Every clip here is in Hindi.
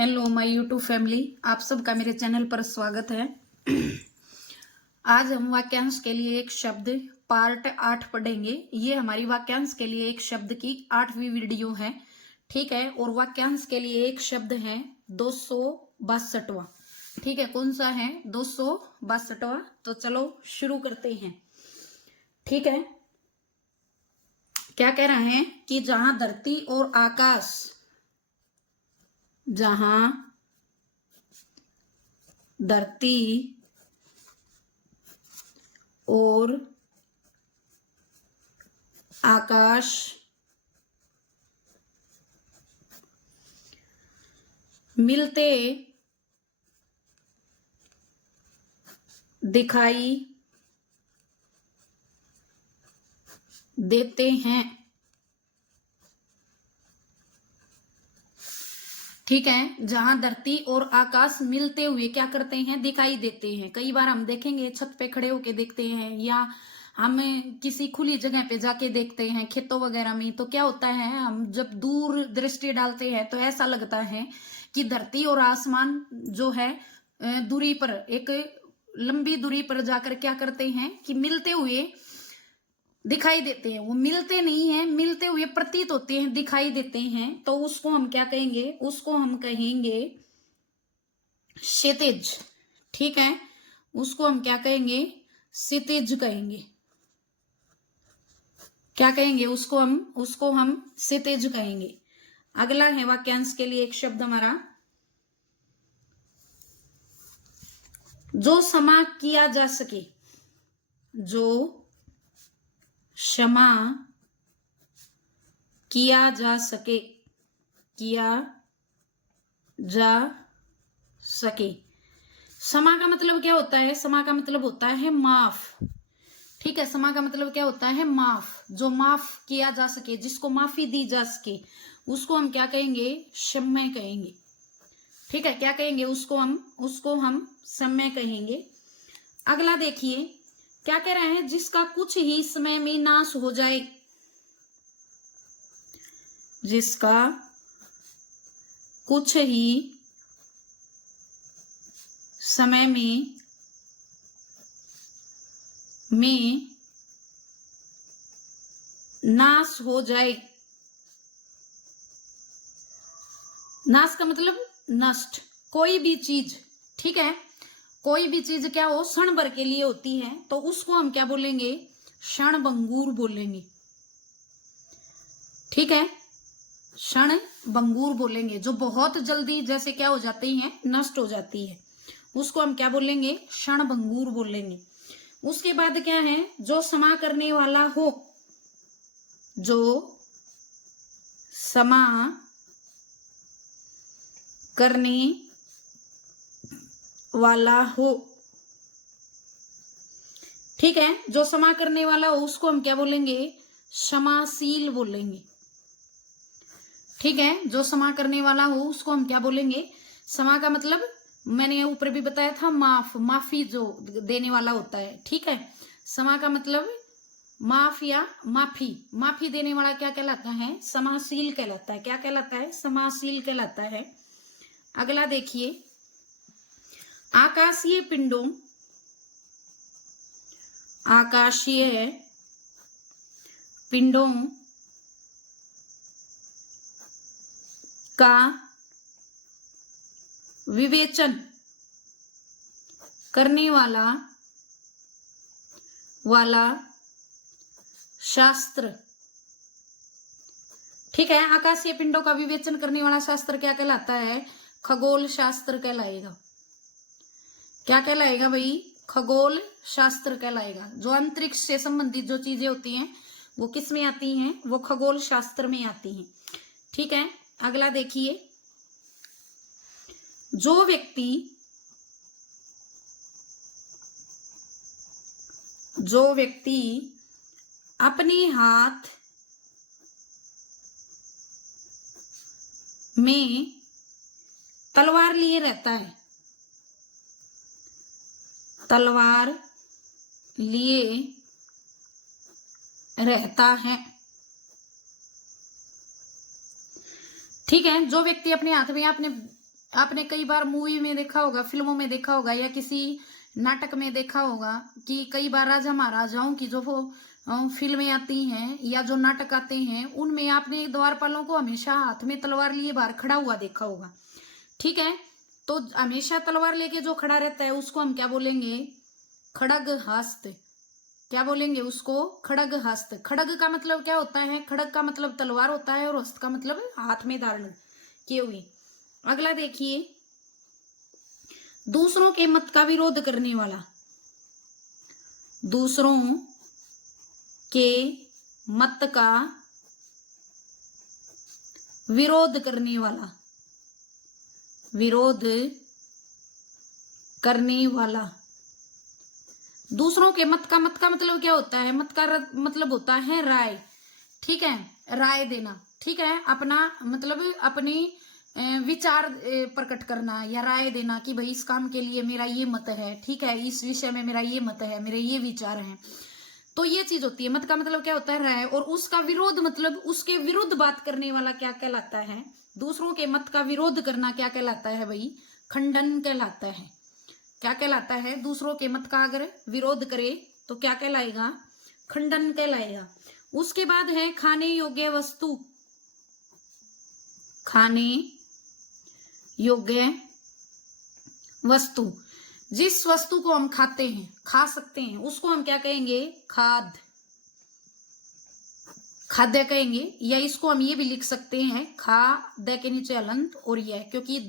हेलो माय यूट्यूब फैमिली, आप सबका मेरे चैनल पर स्वागत है। आज हम वाक्यांश के लिए एक शब्द पार्ट 8 पढ़ेंगे। ये हमारी वाक्यांश के लिए एक शब्द की 8वीं वीडियो है, ठीक है। और वाक्यांश के लिए एक शब्द है 262वां, ठीक है। कौन सा है? 262वां। तो चलो शुरू करते हैं, ठीक है। क्या कह रहे हैं कि जहां धरती और आकाश, जहां धरती और आकाश मिलते दिखाई देते हैं, ठीक है। जहां धरती और आकाश मिलते हुए क्या करते हैं? दिखाई देते हैं। कई बार हम देखेंगे, छत पे खड़े होके देखते हैं, या हम किसी खुली जगह पे जाके देखते हैं, खेतों वगैरह में। तो क्या होता है, हम जब दूर दृष्टि डालते हैं तो ऐसा लगता है कि धरती और आसमान जो है दूरी पर, एक लंबी दूरी पर जाकर क्या करते हैं कि मिलते हुए दिखाई देते हैं। वो मिलते नहीं है, मिलते हुए प्रतीत होते हैं, दिखाई देते हैं। तो उसको हम क्या कहेंगे? उसको हम कहेंगे क्षितिज, ठीक है। उसको हम क्या कहेंगे? क्षितिज कहेंगे। क्या कहेंगे? उसको हम क्षितिज कहेंगे। अगला है वाक्यांश के लिए एक शब्द हमारा, जो क्षमा किया जा सके। जो क्षमा किया जा सके, किया जा सके। क्षमा का मतलब क्या होता है? क्षमा का मतलब होता है माफ, ठीक है। क्षमा का मतलब क्या होता है? माफ। जो माफ किया जा सके, जिसको माफी दी जा सके, उसको हम क्या कहेंगे? क्षम्य कहेंगे, ठीक है। क्या कहेंगे? उसको हम क्षम्य कहेंगे। अगला देखिए, क्या कह रहे हैं? जिसका कुछ ही समय में नाश हो जाए। जिसका कुछ ही समय में नाश हो जाए। नाश का मतलब नष्ट, कोई भी चीज, ठीक है। कोई भी चीज क्या हो, क्षण भर के लिए होती है, तो उसको हम क्या बोलेंगे? क्षणभंगुर बोलेंगे, ठीक है। क्षणभंगुर बोलेंगे। जो बहुत जल्दी जैसे क्या हो जाती है, नष्ट हो जाती है, उसको हम क्या बोलेंगे? क्षणभंगुर बोलेंगे। उसके बाद क्या है? जो क्षमा करने वाला हो। जो क्षमा करने वाला हो, ठीक है। जो क्षमा करने वाला हो उसको हम क्या बोलेंगे? क्षमाशील बोलेंगे, ठीक है। जो क्षमा करने वाला हो उसको हम क्या बोलेंगे? क्षमा का मतलब मैंने ऊपर भी बताया था, माफ, माफी जो देने वाला होता है, ठीक है। क्षमा का मतलब माफ या माफी, माफी देने वाला क्या कहलाता है? क्षमाशील कहलाता है। क्या कहलाता है? क्षमाशील कहलाता है। अगला देखिए, आकाशीय पिंडों, आकाशीय पिंडों का विवेचन करने वाला शास्त्र, ठीक है। आकाशीय पिंडों का विवेचन करने वाला शास्त्र क्या कहलाता है? खगोल शास्त्र कहलाएगा। क्या कहलाएगा भाई? खगोल शास्त्र कहलाएगा। जो अंतरिक्ष से संबंधित जो चीजें होती हैं वो किस में आती हैं? वो खगोल शास्त्र में आती हैं, ठीक है। अगला देखिए, जो व्यक्ति अपने हाथ में तलवार लिए रहता है, तलवार लिए रहता है, ठीक है। जो व्यक्ति अपने हाथ में अपने आपने कई बार मूवी में देखा होगा, फिल्मों में देखा होगा, या किसी नाटक में देखा होगा कि कई बार राजा महाराजाओं की जो वो फिल्में आती हैं या जो नाटक आते हैं, उनमें आपने द्वारपालों को हमेशा हाथ में तलवार लिए बाहर खड़ा हुआ देखा होगा। ठीक है, तो हमेशा तलवार लेके जो खड़ा रहता है उसको हम क्या बोलेंगे? खड्गहस्त। क्या बोलेंगे उसको? खड्गहस्त। खड्ग का मतलब क्या होता है? खड्ग का मतलब तलवार होता है और हस्त का मतलब हाथ में धारण किए हुए। अगला देखिए, दूसरों के मत का विरोध करने वाला। दूसरों के मत का विरोध करने वाला। विरोध करने वाला। दूसरों के मत का मतलब क्या होता है? मत का मतलब होता है राय। ठीक है, राय देना। ठीक है, अपना मतलब अपनी विचार प्रकट करना या राय देना कि भाई इस काम के लिए मेरा ये मत है। ठीक है, इस विषय में मेरा ये मत है, मेरे ये विचार हैं। तो ये चीज होती है। मत का मतलब क्या होता है? राय। और उसका विरोध मतलब उसके विरुद्ध बात करने वाला क्या कहलाता है? दूसरों के मत का विरोध करना क्या कहलाता है भाई? खंडन कहलाता है। क्या कहलाता है? दूसरों के मत का अगर विरोध करे तो क्या कहलाएगा? खंडन कहलाएगा। उसके बाद है खाने योग्य वस्तु। खाने योग्य वस्तु। जिस वस्तु को हम खाते हैं, खा सकते हैं, उसको हम क्या कहेंगे? खाद्य। खाद्य कहेंगे। या इसको हम ये भी लिख सकते हैं, खा द के नीचे अलंत और यह, क्योंकि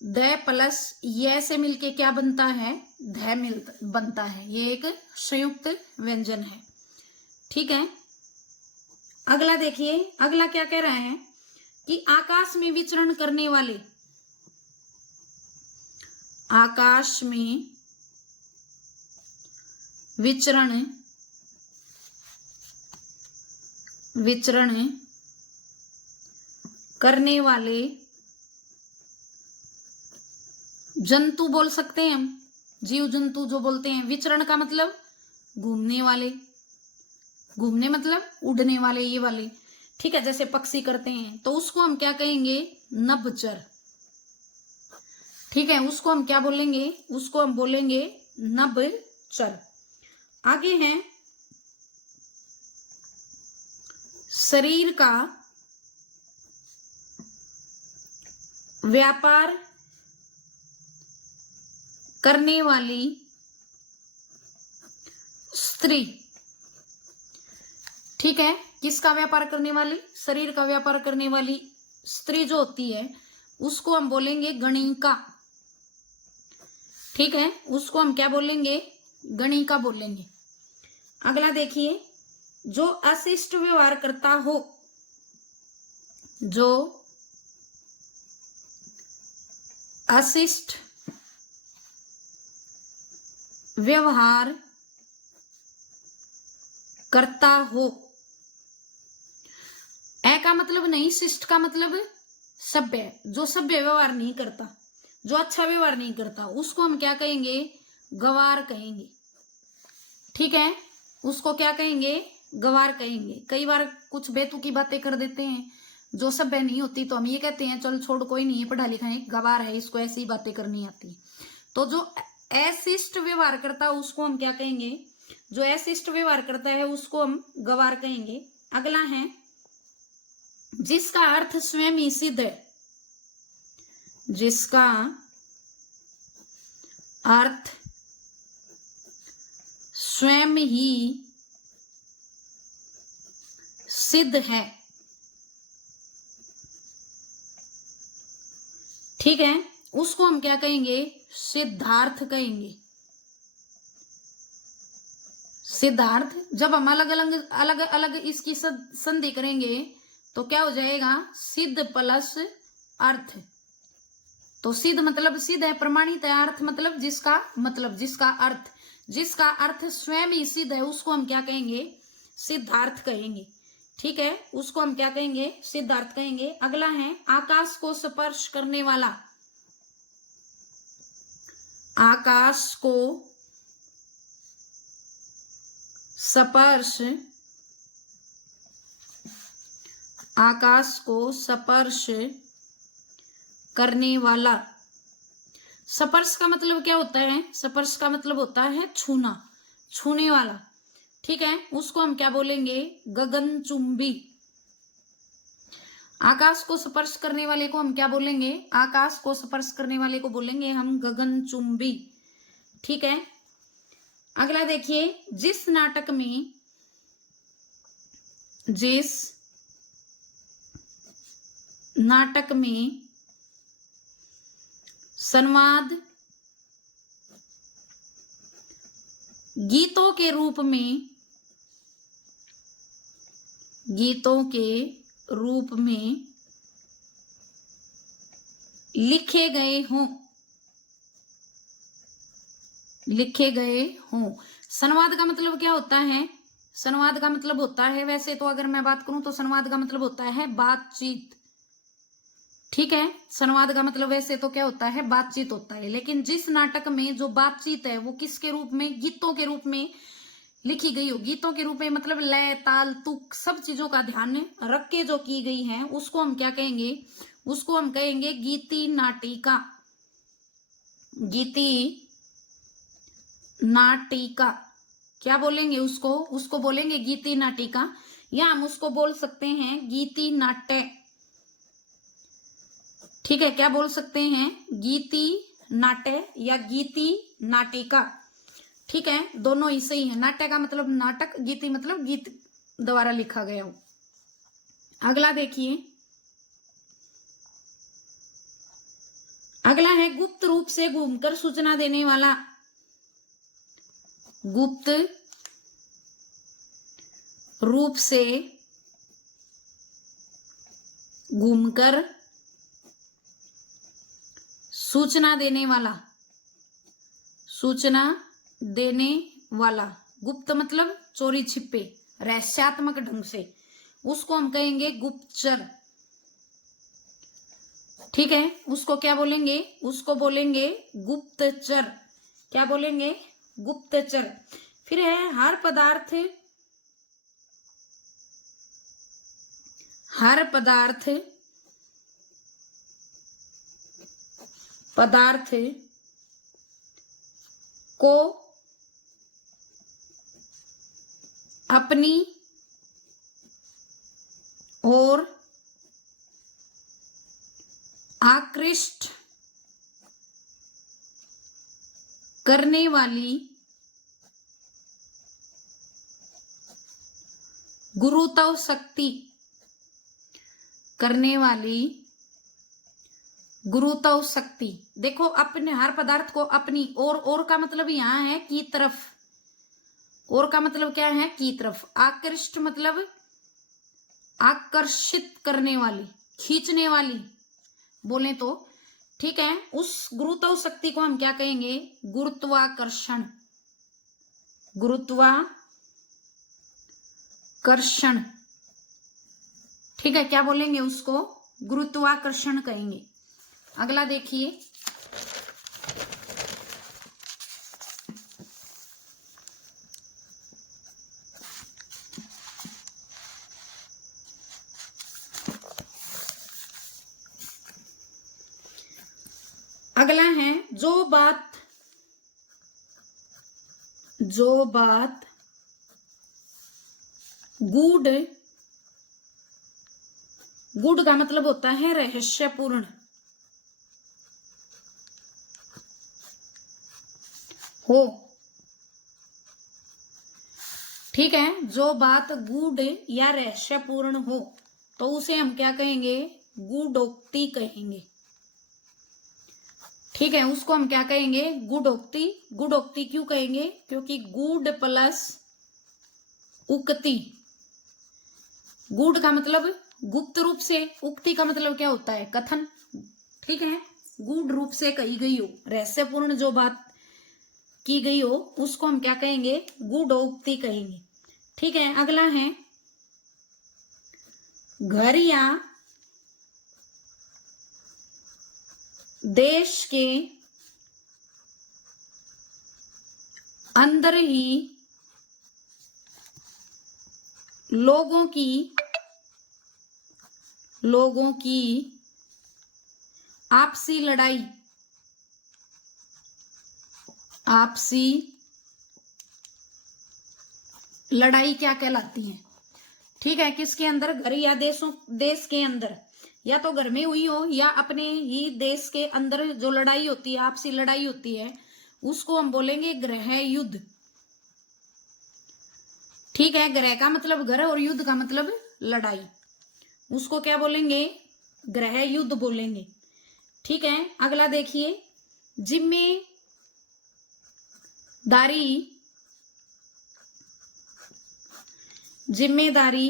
द प्लस यह से मिलके क्या बनता है? ध बनता है। ये एक संयुक्त व्यंजन है। ठीक है, अगला देखिए, अगला क्या कह रहा है कि आकाश में विचरण करने वाले। आकाश में विचरण करने वाले जंतु बोल सकते हैं हम, जीव जंतु जो बोलते हैं। विचरण का मतलब घूमने वाले। घूमने मतलब उड़ने वाले, ये वाले। ठीक है, जैसे पक्षी करते हैं तो उसको हम क्या कहेंगे? नभचर। ठीक है, उसको हम क्या बोलेंगे? उसको हम बोलेंगे नभचर। आगे है शरीर का व्यापार करने वाली स्त्री। ठीक है, किसका व्यापार करने वाली? शरीर का व्यापार करने वाली स्त्री जो होती है उसको हम बोलेंगे गणिका। ठीक है, उसको हम क्या बोलेंगे? गणिका बोलेंगे। अगला देखिए, जो अशिष्ट व्यवहार करता हो। जो अशिष्ट व्यवहार करता हो। ए का मतलब नहीं, शिष्ट का मतलब सभ्य। जो सभ्य व्यवहार नहीं करता, जो अच्छा व्यवहार नहीं करता, उसको हम क्या कहेंगे? गवार कहेंगे। ठीक है, उसको क्या कहेंगे? गवार कहेंगे। कई बार कुछ बेतुकी बातें कर देते हैं जो सभ्य नहीं होती, तो हम ये कहते हैं चल छोड़, कोई नहीं है, पढ़ा लिखा है, गवार है, इसको ऐसी बातें करनी आती। तो जो अशिष्ट व्यवहार करता है उसको हम क्या कहेंगे? जो अशिष्ट व्यवहार करता है उसको हम गवार कहेंगे। अगला है जिसका अर्थ स्वयं ही सिद्ध है। जिसका अर्थ स्वयं ही सिद्ध है। ठीक है, उसको हम क्या कहेंगे? सिद्धार्थ कहेंगे। सिद्धार्थ। जब हम अलग अलग इसकी संधि करेंगे तो क्या हो जाएगा? सिद्ध प्लस अर्थ। तो सिद्ध मतलब सिद्ध है, प्रमाणित है। अर्थ मतलब जिसका अर्थ स्वयं ही सिद्ध है उसको हम क्या कहेंगे? सिद्धार्थ कहेंगे। ठीक है, उसको हम क्या कहेंगे? सिद्धार्थ कहेंगे। अगला है आकाश को स्पर्श करने वाला। आकाश को स्पर्श करने वाला। स्पर्श का मतलब क्या होता है? स्पर्श का मतलब होता है छूना, छूने वाला। ठीक है, उसको हम क्या बोलेंगे? गगनचुंबी। आकाश को स्पर्श करने वाले को हम क्या बोलेंगे? आकाश को स्पर्श करने वाले को बोलेंगे हम गगनचुंबी। ठीक है, अगला देखिए, जिस नाटक में संवाद गीतों के रूप में लिखे गए हों। संवाद का मतलब क्या होता है? संवाद का मतलब होता है, वैसे तो अगर मैं बात करूं तो संवाद का मतलब होता है बातचीत। ठीक है, संवाद का मतलब वैसे तो क्या होता है? बातचीत होता है। लेकिन जिस नाटक में जो बातचीत है वो किसके रूप में? गीतों के रूप में लिखी गई हो। गीतों के रूप में मतलब लय, ताल, तुक सब चीजों का ध्यान रख के जो की गई है उसको हम क्या कहेंगे? उसको हम कहेंगे गीति नाटिका। गीति नाटिका क्या बोलेंगे उसको? उसको बोलेंगे गीति नाटिका, या हम उसको बोल सकते हैं गीति नाट्य। ठीक है, क्या बोल सकते हैं? गीति नाट्य या गीति नाटिका। ठीक है, दोनों ही सही है। नाट्य का मतलब नाटक, गीति मतलब गीत द्वारा लिखा गया हो। अगला देखिए, अगला है गुप्त रूप से घूमकर सूचना देने वाला। गुप्त रूप से घूमकर सूचना देने वाला। सूचना देने वाला, गुप्त मतलब चोरी छिपे, रहस्यात्मक ढंग से, उसको हम कहेंगे गुप्तचर। ठीक है, उसको क्या बोलेंगे? उसको बोलेंगे गुप्तचर। क्या बोलेंगे? गुप्तचर। फिर है हर पदार्थ को अपनी ओर आकृष्ट करने वाली गुरुत्व शक्ति देखो, अपने हर पदार्थ को अपनी और का मतलब यहां है की तरफ। और का मतलब क्या है? की तरफ। आकृष्ट मतलब आकर्षित करने वाली, खींचने वाली बोले तो। ठीक है, उस गुरुत्व शक्ति को हम क्या कहेंगे? गुरुत्वाकर्षण। गुरुत्वाकर्षण। ठीक है, क्या बोलेंगे उसको? गुरुत्वाकर्षण कहेंगे। अगला देखिए, अगला है जो बात गूढ़ का मतलब होता है रहस्यपूर्ण हो। ठीक है, जो बात गूढ़ या रहस्यपूर्ण हो तो उसे हम क्या कहेंगे? गूढ़ोक्ति कहेंगे। ठीक है, उसको हम क्या कहेंगे? गूढ़ोक्ति। गूढ़ोक्ति क्यों कहेंगे? क्योंकि गूढ़ प्लस उक्ति। गूढ़ का मतलब गुप्त रूप से, उक्ति का मतलब क्या होता है? कथन। ठीक है, गूढ़ रूप से कही गई हो, रहस्यपूर्ण जो बात की गई हो उसको हम क्या कहेंगे? गूढ़ोक्ति कहेंगे। ठीक है, अगला है घर या देश के अंदर ही लोगों की आपसी लड़ाई, आपसी लड़ाई क्या कहलाती है? ठीक है, किसके अंदर? घर या देश के अंदर, या तो घर में हुई हो या अपने ही देश के अंदर जो लड़ाई होती है, आपसी लड़ाई होती है, उसको हम बोलेंगे गृह युद्ध। ठीक है, गृह का मतलब घर और युद्ध का मतलब लड़ाई, उसको क्या बोलेंगे? गृह युद्ध बोलेंगे। ठीक है, अगला देखिए, जिम्मेदारी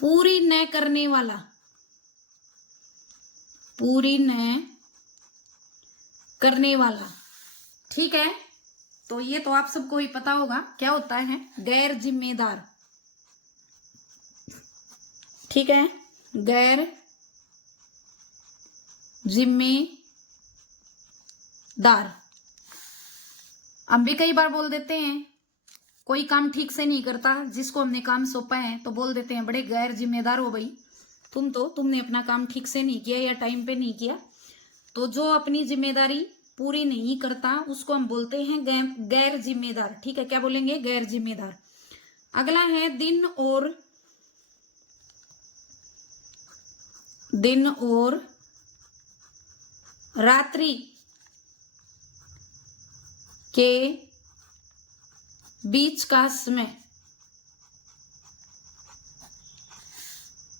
पूरी न करने वाला, पूरी न करने वाला। ठीक है, तो ये तो आप सबको ही पता होगा क्या होता है, गैर जिम्मेदार। ठीक है, गैर जिम्मेदार। हम भी कई बार बोल देते हैं, कोई काम ठीक से नहीं करता, जिसको हमने काम सौंपा है, तो बोल देते हैं बड़े गैर जिम्मेदार हो भाई, तुमने अपना काम ठीक से नहीं किया या टाइम पे नहीं किया। तो जो अपनी जिम्मेदारी पूरी नहीं करता उसको हम बोलते हैं गैर जिम्मेदार। ठीक है, क्या बोलेंगे? गैर जिम्मेदार। अगला है दिन और रात्रि के बीच का समय।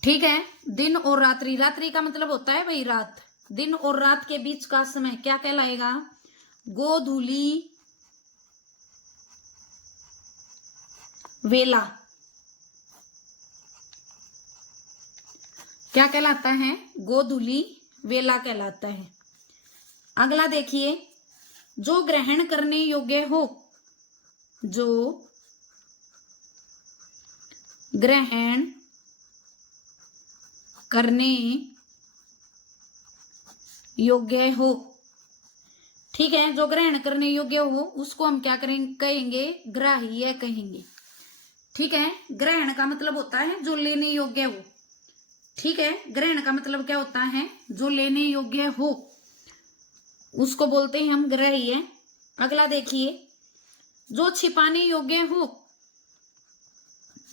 ठीक है, दिन और रात्रि, रात्रि का मतलब होता है भाई रात, दिन और रात के बीच का समय क्या कहलाएगा? गोधूली वेला। क्या कहलाता है? गोधूली वेला कहलाता है। अगला देखिए, जो ग्रहण करने योग्य हो, जो ग्रहण करने योग्य हो। ठीक है, जो ग्रहण करने योग्य हो उसको हम क्या कहेंगे? ग्राह्य कहेंगे। ठीक है, ग्रहण का मतलब होता है जो लेने योग्य हो। ठीक है, ग्रहण का मतलब क्या होता है? जो लेने योग्य हो, उसको बोलते हैं हम ग्राह्य। अगला देखिए, जो छिपाने योग्य हो,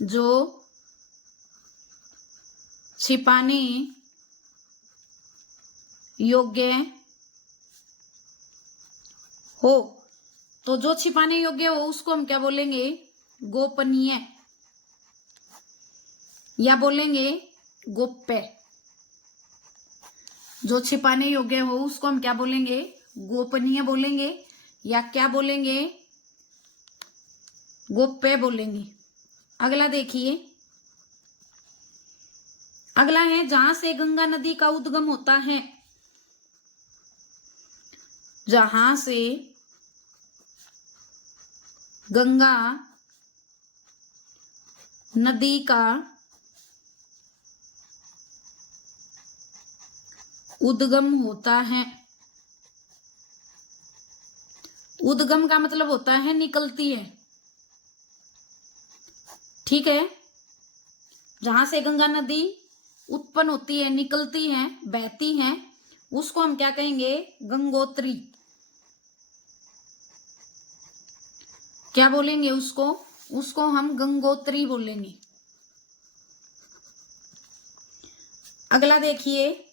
जो छिपाने योग्य हो, तो जो छिपाने योग्य हो उसको हम क्या बोलेंगे? गोपनीय, या बोलेंगे गोप्य। जो छिपाने योग्य हो उसको हम क्या बोलेंगे? गोपनीय बोलेंगे, या क्या बोलेंगे? गोप्य बोलेंगे। अगला देखिए, अगला है जहां से गंगा नदी का उद्गम होता है, जहां से गंगा नदी का उद्गम होता है। उद्गम का मतलब होता है निकलती है। ठीक है, जहां से गंगा नदी उत्पन्न होती है, निकलती है, बहती है, उसको हम क्या कहेंगे? गंगोत्री। क्या बोलेंगे उसको हम गंगोत्री बोलेंगे। अगला देखिए,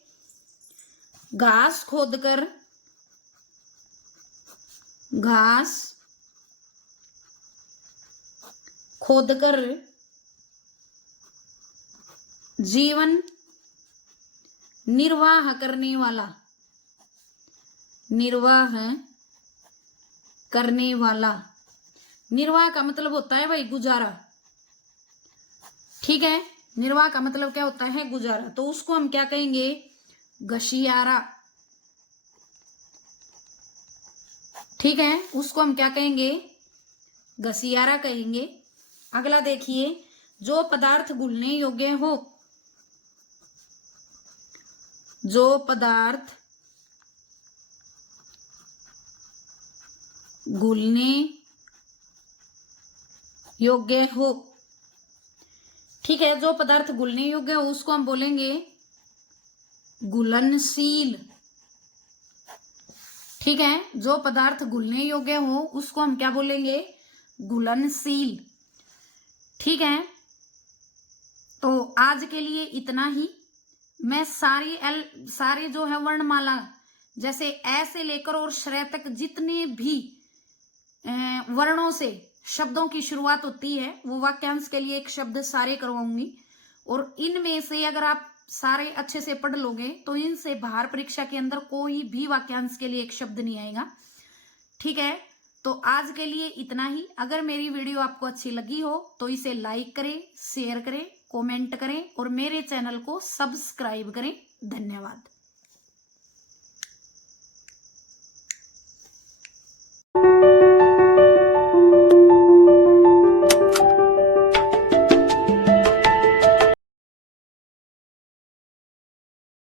घास खोदकर जीवन निर्वाह करने वाला, निर्वाह का मतलब होता है भाई गुजारा। ठीक है, निर्वाह का मतलब क्या होता है? गुजारा। तो उसको हम क्या कहेंगे? घसियारा। ठीक है, उसको हम क्या कहेंगे? घसियारा कहेंगे। अगला देखिए, जो पदार्थ घुलने योग्य हो, जो पदार्थ घुलने योग्य हो। ठीक है, जो पदार्थ घुलने योग्य हो उसको हम बोलेंगे घुलनशील। ठीक है, जो पदार्थ घुलने योग्य हो उसको हम क्या बोलेंगे? घुलनशील। ठीक है, तो आज के लिए इतना ही। मैं सारे जो है वर्णमाला, जैसे ए से लेकर और श्रेय तक जितने भी वर्णों से शब्दों की शुरुआत होती है वो वाक्यांश के लिए एक शब्द सारे करवाऊंगी। और इनमें से अगर आप सारे अच्छे से पढ़ लोगे तो इनसे बाहर परीक्षा के अंदर कोई भी वाक्यांश के लिए एक शब्द नहीं आएगा। ठीक है, तो आज के लिए इतना ही। अगर मेरी वीडियो आपको अच्छी लगी हो तो इसे लाइक करें, शेयर करें, कमेंट करें और मेरे चैनल को सब्सक्राइब करें। धन्यवाद।